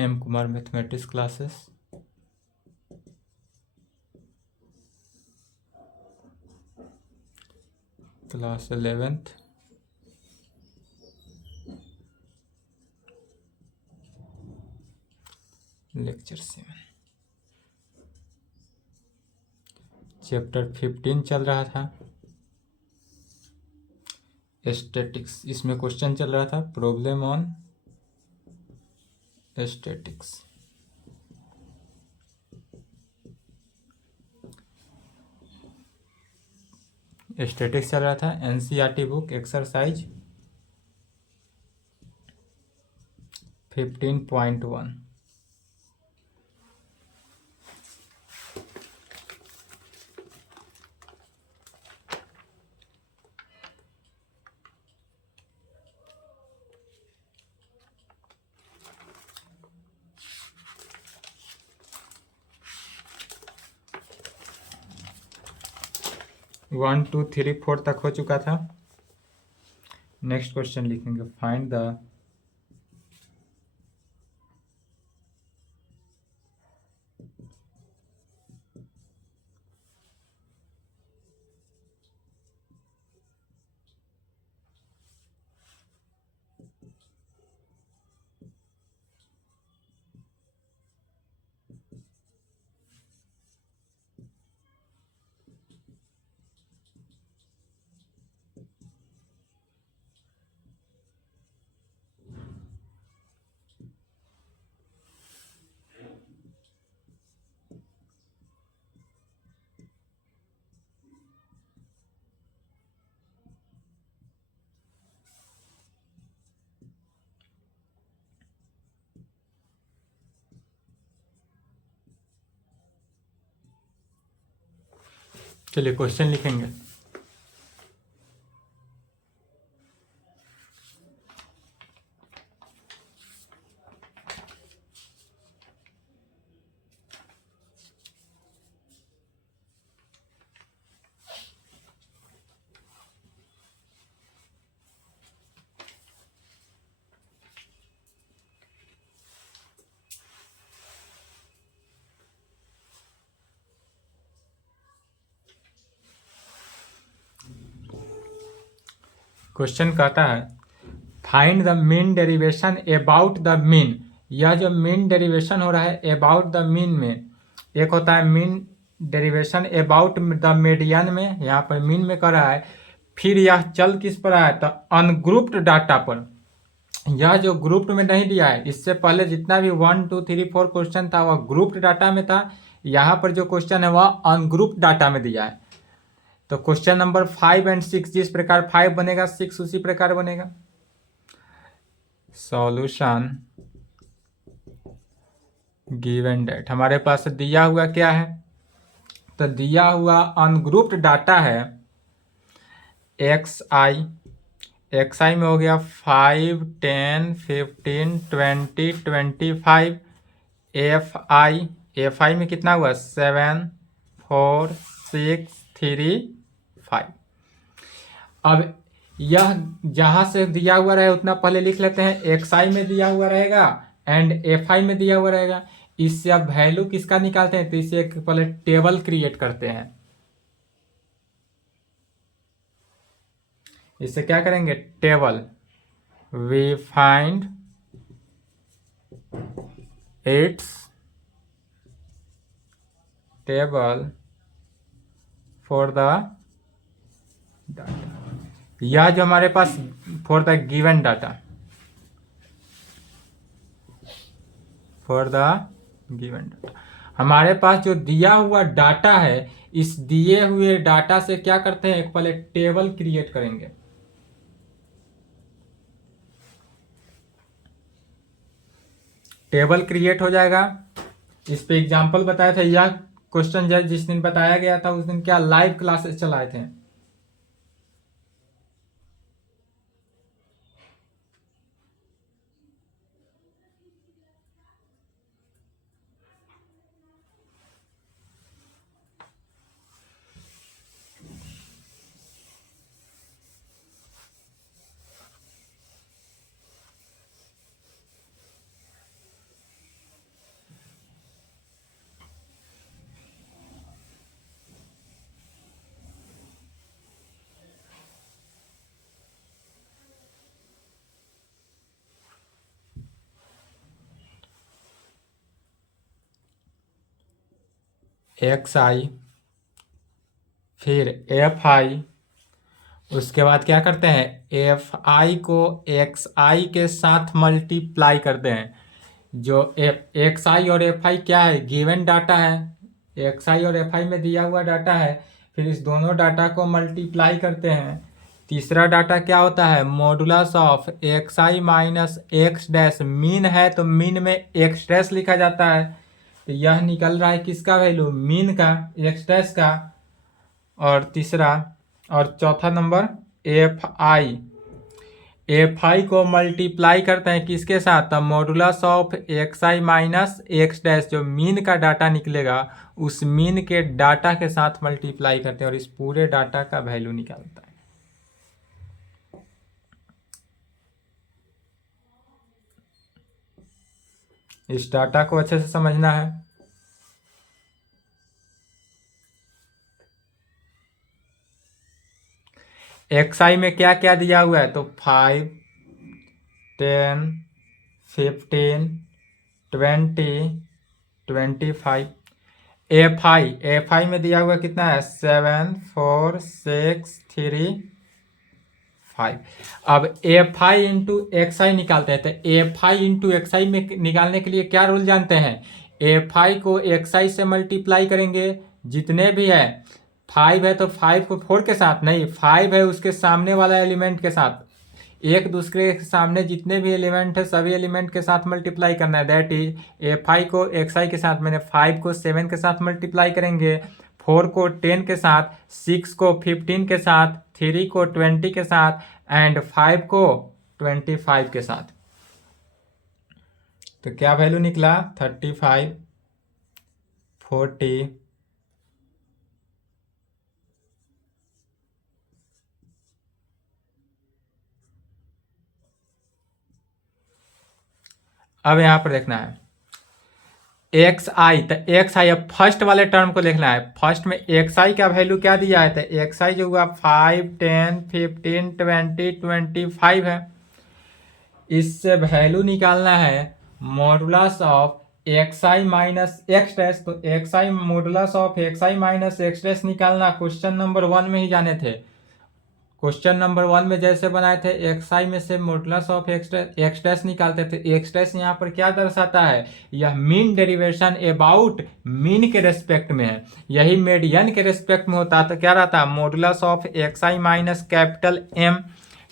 M Kumar mathematics classes, class 11th, lecture 7, chapter 15 चल रहा था स्टैटिक्स। इसमें क्वेश्चन चल रहा था प्रॉब्लम ऑन स्टैटिक्स। स्टैटिक्स चल रहा था NCERT book exercise 15.1। One two three four तक हो चुका था। नेक्स्ट क्वेश्चन लिखेंगे फाइंड द चलिए क्वेश्चन लिखेंगे। क्वेश्चन कहता है find the mean derivation about the mean. यह जो मीन डेरिवेशन हो रहा है अबाउट द मीन में, एक होता है mean derivation about the median में, यहाँ पर मीन में कर रहा है। फिर यह चल किस पर आया तो अनग्रुप्ड डाटा पर। यह जो ग्रुप्ड में नहीं दिया है, इससे पहले जितना भी 1 2 3 4 क्वेश्चन था वह ग्रुप्ड डाटा में था। यहाँ पर जो क्वेश्चन है वह अनग्रुप्ड डाटा में दिया है। तो क्वेश्चन नंबर 5 एंड 6 जिस प्रकार 5 बनेगा 6 उसी प्रकार बनेगा। सॉल्यूशन गिवन डेट हमारे पास दिया हुआ क्या है, तो दिया हुआ अनग्रुप्ड डाटा है एक्स आई में हो गया 5 10 15 20 25। एफ आई में कितना हुआ 7 4 6 3 5। अब यह जहां से दिया हुआ रहे उतना पहले लिख लेते हैं। एक्स आई में दिया हुआ रहेगा एंड एफ आई में दिया हुआ रहेगा। इससे अब वैल्यू किसका निकालते हैं, तो इसे एक पहले टेबल क्रिएट करते हैं। इससे क्या करेंगे table, we find its table for the data. यह जो हमारे पास for the given data, for the given data हमारे पास जो दिया हुआ डाटा है, इस दिए हुए डाटा से क्या करते हैं एक पहले टेबल क्रिएट करेंगे। टेबल क्रिएट हो जाएगा। इस पे एग्जांपल बताया था, यह क्वेश्चन जिस दिन बताया गया था उस दिन क्या लाइव क्लासेस चलाए थे। एक्स आई, फिर एफ आई, उसके बाद क्या करते हैं एफ आई को एक्स आई के साथ मल्टीप्लाई करते हैं। जो एक्स आई और एफ आई क्या है, गिवन डाटा है, एक्स आई और एफ आई में दिया हुआ डाटा है। फिर इस दोनों डाटा को मल्टीप्लाई करते हैं। तीसरा डाटा क्या होता है, modulus of x i minus x dash, mean है तो मीन में एक्स डैश लिखा जाता है। तो यह निकल रहा है किसका वैल्यू, मीन का, एक्स डैश का। और तीसरा और चौथा नंबर एफ आई, एफ आई को मल्टीप्लाई करते हैं किसके साथ, modulus of x i minus x dash, जो मीन का डाटा निकलेगा उस मीन के डाटा के साथ मल्टीप्लाई करते हैं और इस पूरे डाटा का वैल्यू निकालता है। इस डाटा को अच्छे से समझना है। एक्स आई में क्या क्या दिया हुआ है, तो 5, 10, 15, 20, 25। एफ आई में दिया हुआ कितना है, 7, 4, 6, 3, 5। अब एफ आई इंटू एक्स आई निकालते हैं। तो एफ आई इंटू एक्स आई में निकालने के लिए क्या रूल जानते हैं, एफ आई को एक्स आई से मल्टीप्लाई करेंगे, जितने भी है 5 है तो 5 को 4 के साथ नहीं, 5 है उसके सामने वाला एलिमेंट के साथ, एक दूसरे के सामने जितने भी एलिमेंट है सभी एलिमेंट के साथ मल्टीप्लाई करना है। दैट इज एफ आई को एक्स आई के साथ, मैंने 5 को 7 के साथ मल्टीप्लाई करेंगे, 4 को 10 के साथ, 6 को 15 के साथ, 3 को 20 के साथ एंड 5 को 25 के साथ। तो क्या वैल्यू निकला, 35, 40, अब यहां पर देखना है एक्स आई। तो एक्स आई, अब फर्स्ट वाले टर्म को लिखना है। फर्स्ट में एक्स आई का वैल्यू क्या दिया है, तो एक्स आई जो हुआ 5, 10, 15, 20, 25 है। इससे वैल्यू निकालना है modulus of x i minus x dash. तो x i modulus of x i minus x dash निकालना क्वेश्चन नंबर 1 में ही जाने थे। क्वेश्चन नंबर 1 में जैसे बनाए थे एक्स आई में से मॉडुलस ऑफ एक्स डैश निकालते थे। एक्स डैश यहाँ पर क्या दर्शाता है, यह मीन डेरिवेशन अबाउट मीन के रेस्पेक्ट में है, यही मीडियन के रेस्पेक्ट में होता है। तो क्या रहता है, modulus of x i minus capital M,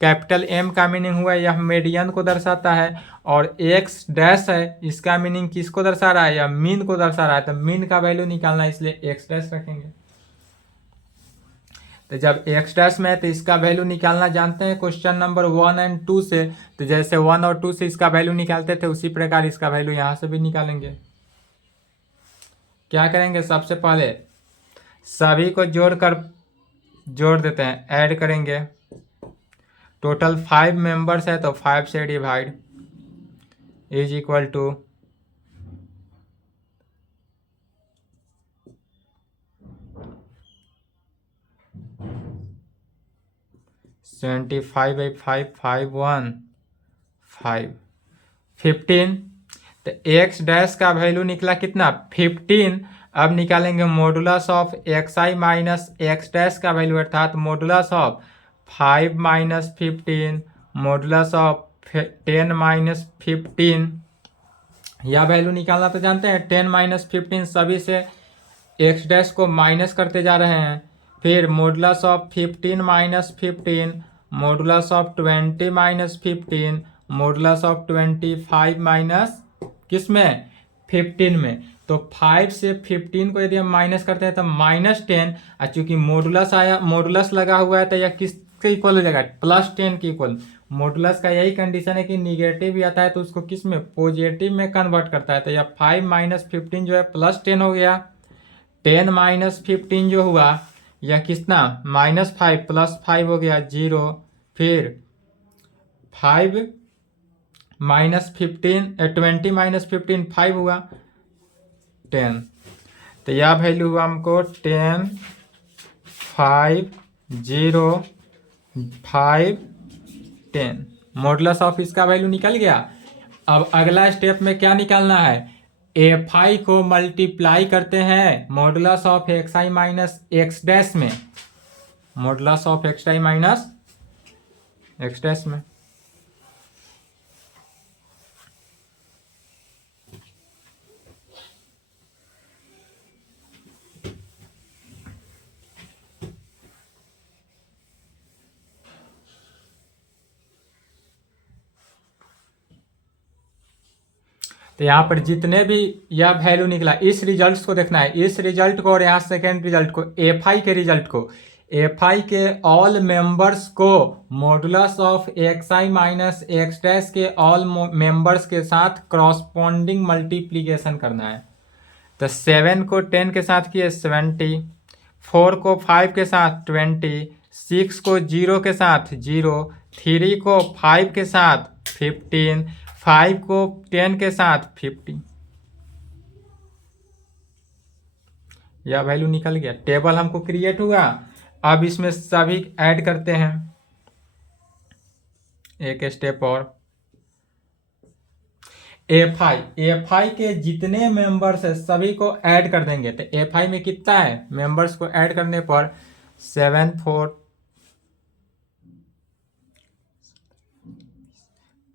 capital M का मीनिंग हुआ यह मीडियन को दर्शाता है, और एक्स डैश है इसका मीनिंग किसको दर्शा रहा है, यह मीन को दर्शा रहा है। तो मीन का वैल्यू निकालना है इसलिए एक्स डैश रखेंगे। तो जब एक्स डैश में है तो इसका वैल्यू निकालना जानते हैं क्वेश्चन नंबर 1 और 2 से। तो जैसे 1 और 2 से इसका वैल्यू निकालते थे उसी प्रकार इसका वैल्यू यहाँ से भी निकालेंगे। क्या करेंगे, सबसे पहले सभी को जोड़ देते हैं, ऐड करेंगे। टोटल 5 मेंबर्स है तो 5 से डिवाइड इज इक्वल टू 75/5, 5, 1, 5, 15। तो एक्स डैश का वैल्यू निकला कितना, 15। अब निकालेंगे modulus of x i minus x dash का वैल्यू, अर्थात modulus of 5 minus 15, modulus of 10 minus 15। यह वैल्यू निकालना तो जानते हैं, 10 माइनस 15 सभी से एक्स डैश को माइनस करते जा रहे हैं। फिर modulus of 15 minus 15, modulus of 20 minus 15, modulus of 25 minus किस में, 15 में। तो 5 से 15 को यदि हम माइनस करते हैं तो -10, और चूंकि मॉडुलस आया, मॉडुलस लगा हुआ है तो यह किसके इक्वल हो जाएगा, +10 के इक्वल। मॉडुलस का यही कंडीशन है कि निगेटिव भी आता है तो उसको किस में, पॉजिटिव में कन्वर्ट करता है। तो यह 5 माइनस 15 जो है +10 हो गया। 10 माइनस 15 जो हुआ यह कितना, -5 +5 हो गया 0। फिर 5 माइनस 15, 20 माइनस 15 5 हुआ 10। तो यह वैल्यू हुआ हमको 10, 5, 0, 5, 10। मॉडुलस ऑफ इसका वैल्यू निकल गया। अब अगला स्टेप में क्या निकालना है, एफ आई को मल्टीप्लाई करते हैं modulus of x i minus x dash में, modulus of x i minus x dash में। तो यहाँ पर जितने भी यह वैल्यू निकला, इस रिजल्ट को देखना है, इस रिजल्ट को और यहाँ सेकेंड रिजल्ट को, एफ आई के रिजल्ट को, एफ आई के ऑल मेंबर्स को modulus of x i minus x dash के ऑल मेंबर्स के साथ क्रॉसपॉन्डिंग मल्टीप्लीकेशन करना है। तो 7 को 10 के साथ किए 70, 4 को 5 के साथ 20, 6 को 0 के साथ 0, 3 को 5 के साथ 15, 5 को 10 के साथ 50। यह वैल्यू निकल गया, टेबल हमको क्रिएट हुआ। अब इसमें सभी ऐड करते हैं, एक स्टेप और। एफ आई के जितने मेंबर्स है सभी को ऐड कर देंगे। तो एफ आई में कितना है, मेंबर्स को ऐड करने पर 7 4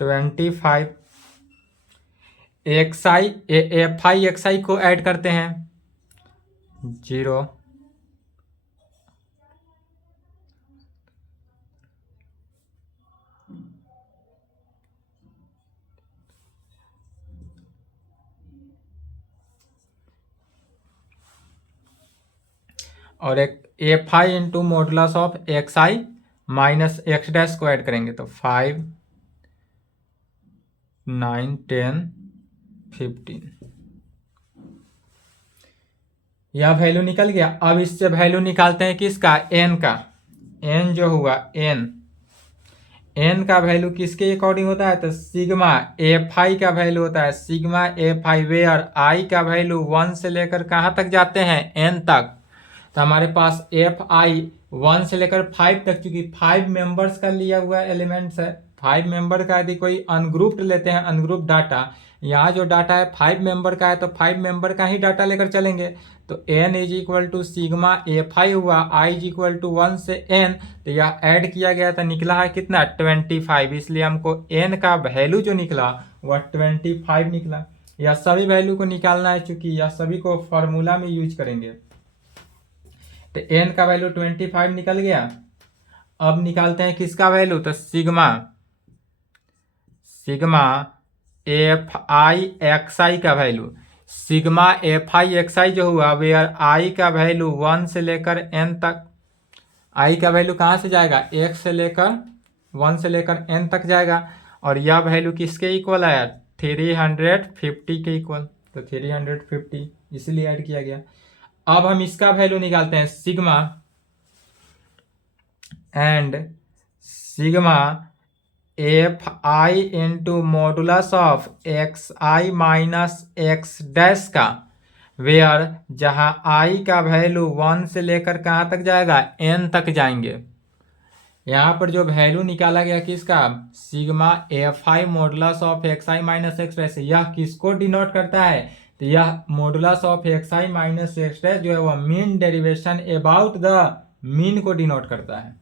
25। X i f i x i को ऐड करते हैं 0, और एक f i into modulus of x i minus x dash को ऐड करेंगे तो 5 9 10 15। यह वैल्यू निकल गया। अब इससे वैल्यू निकालते हैं किसका, एन का। एन जो हुआ एन का वैल्यू किसके अकॉर्डिंग होता है, तो सिग्मा एफ आई का वैल्यू होता है, sigma f i, where i का वैल्यू 1 से लेकर कहाँ तक जाते हैं, एन तक। तो हमारे पास एफ आई 1 से लेकर 5 तक, चूंकि 5 मेंबर्स का लिया हुआ एलिमेंट्स है, 5 मेंबर का यदि कोई अनग्रुप्ड लेते हैं, अनग्रुप्ड डाटा, यहाँ जो डाटा है 5 मेंबर का है तो 5 मेंबर का ही डाटा लेकर चलेंगे। तो n is equal to sigma f i हुआ, i इज इक्वल टू 1 से n, तो यह ऐड किया गया था, निकला है कितना 25। इसलिए हमको n का वैल्यू जो निकला वह 25 निकला। यह सभी वैल्यू को निकालना है, चूंकि यह सभी को फॉर्मूला में यूज करेंगे। तो n का वैल्यू 25 निकल गया। अब निकालते हैं किसका वैल्यू, तो sigma f i x i का value. Sigma f i x i जो हुआ, वेयर आई का वैल्यू 1 से लेकर n तक, आई का वैल्यू कहाँ से जाएगा, 1 से लेकर 1 से लेकर n तक जाएगा। और यह वैल्यू किसके इक्वल आया, 350 के इक्वल, तो 350 इसलिए ऐड किया गया। अब हम इसका वैल्यू निकालते हैं, sigma f i into modulus of x i minus x dash का, वेयर जहां आई का वैल्यू 1 से लेकर कहाँ तक जाएगा, n तक जाएंगे। यहाँ पर जो वैल्यू निकाला गया किसका, sigma f I modulus of x i minus x dash, यह किसको डिनोट करता है, तो यह modulus of x i minus x dash जो है वह mean derivation about the mean को डिनोट करता है।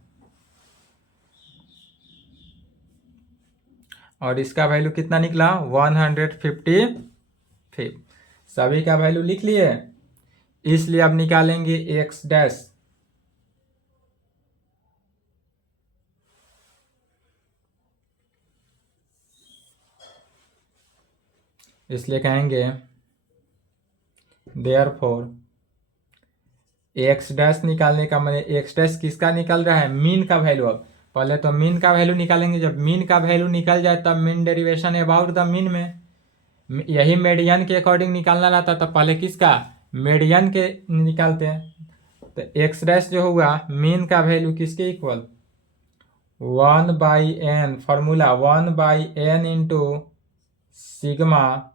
और इसका वैल्यू कितना निकला, 155। सभी का वैल्यू लिख लिए, इसलिए अब निकालेंगे एक्स डैश। इसलिए कहेंगे देयरफॉर एक्स डैश निकालने का मैंने, एक्स डैश किसका निकल रहा है, मीन का वैल्यू। अब पहले तो मीन का वैल्यू निकालेंगे, जब मीन का वैल्यू निकल जाए तब mean derivation about the mean में, यही मीडियन के अकॉर्डिंग निकालना रहता, तो पहले किसका, मीडियन के निकालते हैं। तो एक्स डैश जो हुआ, मीन का वैल्यू किसके equal, 1/n, formula 1/n into sigma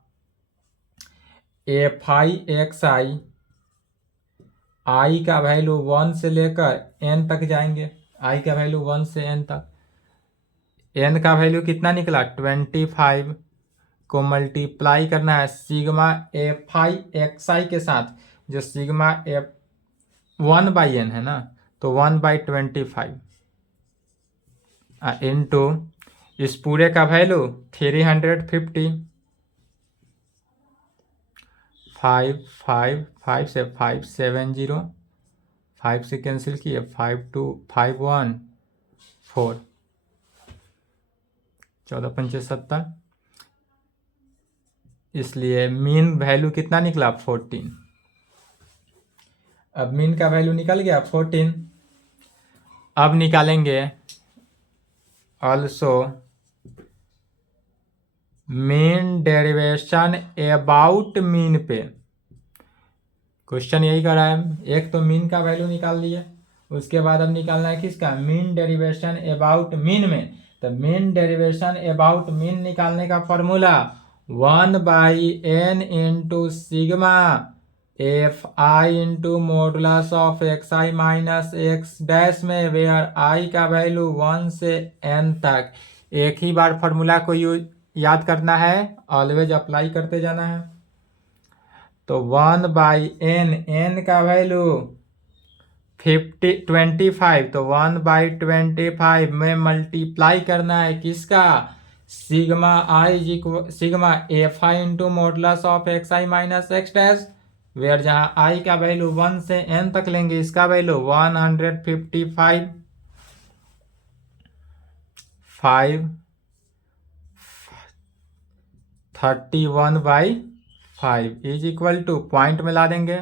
f i x i का वैल्यू 1 से लेकर n तक जाएंगे, आई का वैल्यू 1 से n तक, n का वैल्यू कितना निकला 25, को मल्टीप्लाई करना है सिग्मा एफ आई एक्स आई के साथ, जो सिग्मा एफ 1/n है ना, तो 1/25 इंटू इस पूरे का वैल्यू 350, 5 से 570, 5 से कैंसिल किए, 5 2 5 1 4, 14×5 = 70, इसलिए मीन वैल्यू कितना निकला 14। अब मीन का वैल्यू निकल गया 14। अब निकालेंगे also mean derivation about mean पे। क्वेश्चन यही कर रहा है, एक तो मीन का वैल्यू निकाल लिया, उसके बाद अब निकालना है किसका, मीन डेरिवेशन अबाउट मीन में। तो मीन डेरिवेशन अबाउट मीन निकालने का formula 1/n into sigma f i into modulus of x i minus x dash में, वेयर आई का वैल्यू 1 से n तक। एक ही बार फॉर्मूला को याद करना है, ऑलवेज अप्लाई करते जाना है। तो 1/n, n का वैल्यू 25, तो 1/25 में मल्टीप्लाई करना है किसका, sigma i sigma f i into modulus of x i minus x dash, where जहां आई का वैल्यू 1 से n तक लेंगे, इसका value 155 31/5 is equal two point में ला देंगे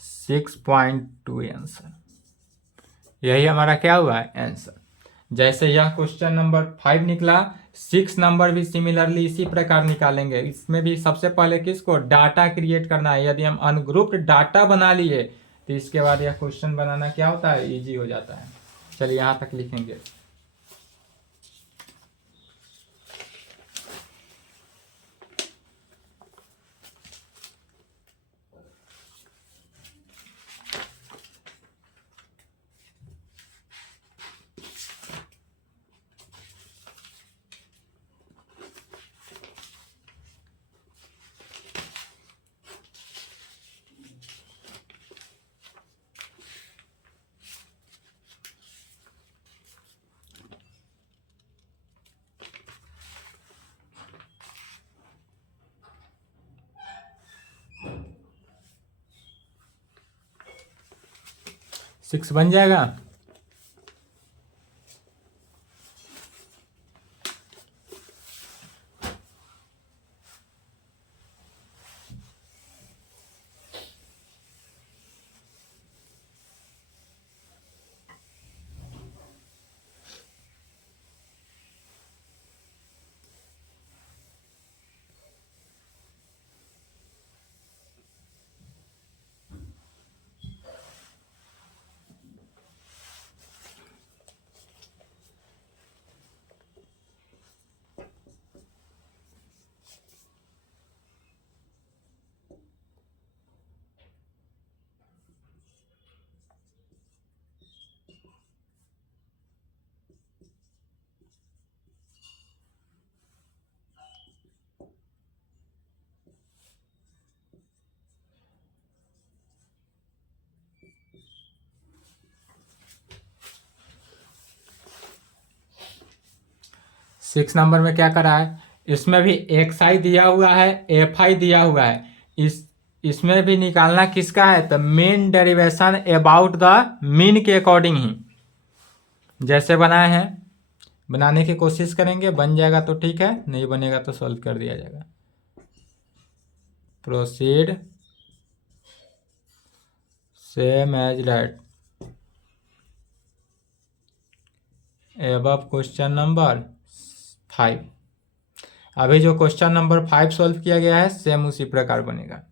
6.2 आंसर। यही हमारा क्या हुआ है आंसर। जैसे यह क्वेश्चन नंबर 5 निकला, 6 नंबर भी सिमिलरली इसी प्रकार निकालेंगे। इसमें भी सबसे पहले किसको डाटा क्रिएट करना है। यदि हम अनग्रुप्ड डाटा बना लिए तो इसके बाद यह क्वेश्चन बनाना क्या होता है, इजी हो जाता है। चलिए यहाँ तक लिखेंगे। सिक्स बन जाएगा। सिक्स नंबर में क्या करा है, इसमें भी एक्स आई दिया हुआ है, एफ आई दिया हुआ है। इसमें भी निकालना किसका है, तो mean derivation about the mean के अकॉर्डिंग ही जैसे बनाए हैं बनाने की कोशिश करेंगे। बन जाएगा तो ठीक है, नहीं बनेगा तो सॉल्व कर दिया जाएगा। Proceed same as that above question number 5। अभी जो क्वेश्चन नंबर 5 सॉल्व किया गया है सेम उसी प्रकार बनेगा।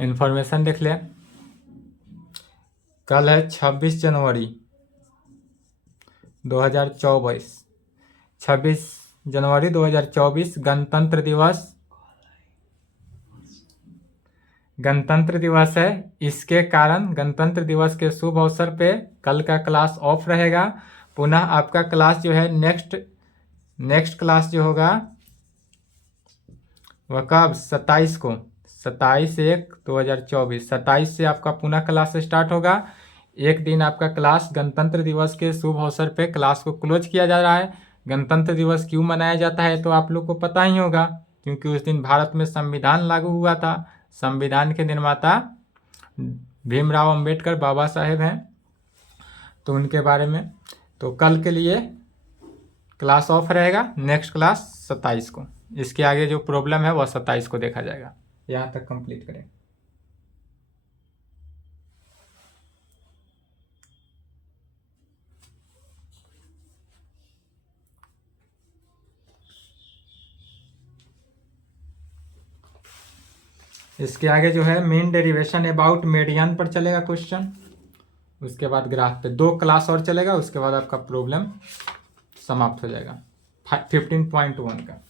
इन्फॉर्मेशन देख लें। कल है 26 जनवरी 2024। 26 जनवरी 2024 गणतंत्र दिवस है। इसके कारण गणतंत्र दिवस के शुभ अवसर पे कल का क्लास ऑफ रहेगा। पुनः आपका क्लास जो है नेक्स्ट क्लास जो होगा वह कब 27 को 27/1/2024 27 से आपका पुनः क्लास स्टार्ट होगा। एक दिन आपका क्लास गणतंत्र दिवस के शुभ अवसर पे क्लास को क्लोज किया जा रहा है। गणतंत्र दिवस क्यों मनाया जाता है तो आप लोग को पता ही होगा, क्योंकि उस दिन भारत में संविधान लागू हुआ था। संविधान के निर्माता भीमराव अंबेडकर बाबा साहेब हैं, तो उनके बारे में। तो कल के लिए क्लास ऑफ रहेगा, नेक्स्ट क्लास 27 को। इसके आगे जो प्रॉब्लम है वह 27 को देखा जाएगा। यहाँ तक कंप्लीट करें। इसके आगे जो है मीन डेरिवेशन अबाउट मीडियन पर चलेगा क्वेश्चन। उसके बाद ग्राफ पे 2 क्लास और चलेगा, उसके बाद आपका प्रॉब्लम समाप्त हो जाएगा 15.1 का।